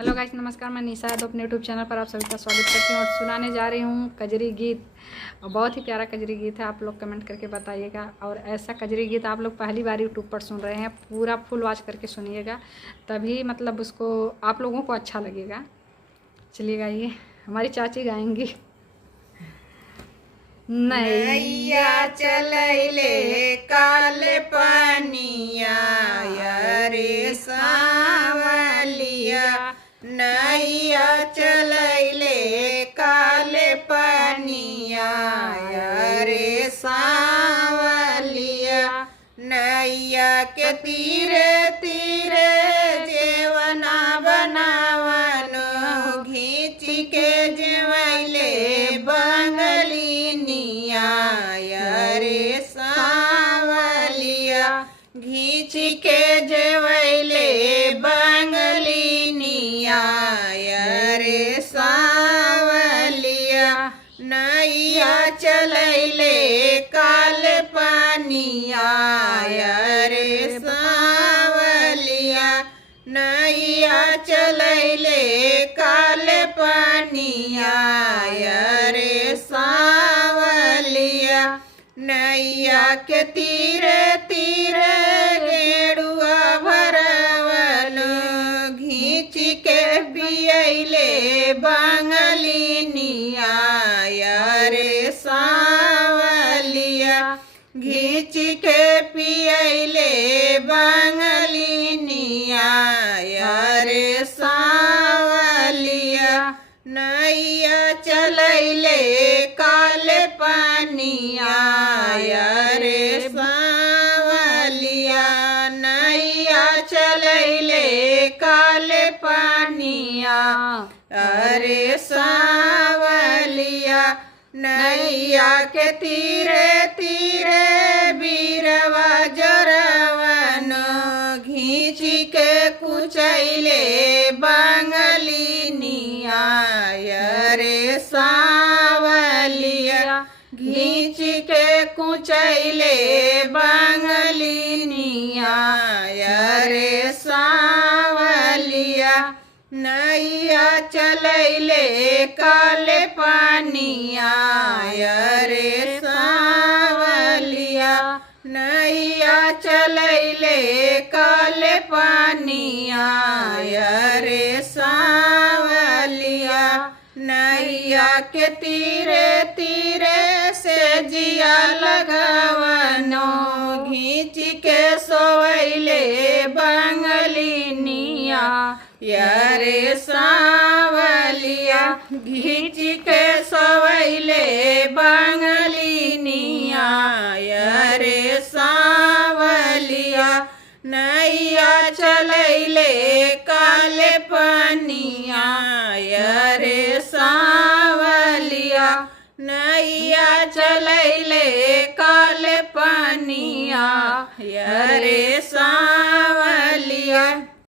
Hello guys, नमस्कार। मैं निशा यादव अपने यूट्यूब चैनल पर आप सभी का स्वागत करती हूँ और सुनाने जा रही हूँ कजरी गीत। और बहुत ही प्यारा कजरी गीत है, आप लोग कमेंट करके बताइएगा। और ऐसा कजरी गीत आप लोग पहली बार यूट्यूब पर सुन रहे हैं, पूरा फुल वॉच करके सुनिएगा, तभी मतलब उसको आप लोगों को अच्छा लगेगा। चलिए गाइए, हमारी चाची गाएंगी। नैया चलैले काल पनिया रे सावलिया, नैया चलैले काल पनिया रे सावलिया, नैया के तीरे तीरे जेवना बनावन घींच के जेवैले रे सावलिया, घींच के जेवैले बंगलिनिया रे सावलिया, नैया चलैले काल पनिया रे सावलिया, नैया चलैले काल पनिया रे सावलिया, नैया के तीरे तीरे गेड़ुआ भरवन घींच के पियैले बंगलिनिया रे सावलिया, घींच के पियैले बंगलिनिया रे सावलिया, नैया चलैले काल पनिया रे सावलिया, नैया चलैले काल पनिया रे सावलिया, नैया के तीरे तीरे बीरवा जरवन घींच के कुचैले बंगलिनिया रे सावलिया, घींच के कुचैले बंगलिनिया रे सावलिया, नैया चलैले काल पनिया रे सावलिया, नैया चलैले काल पनिया रे सावलिया, नैया के तीरे तीरे से जिया लगवनो घींच के सोवैले बंगलिनिया रे सावलिया, घींच के सोवैले बंगलिनिया रे सावलिया, नैया चलैले काल पनिया रे सावलिया, नैया चलैले काल पनिया रे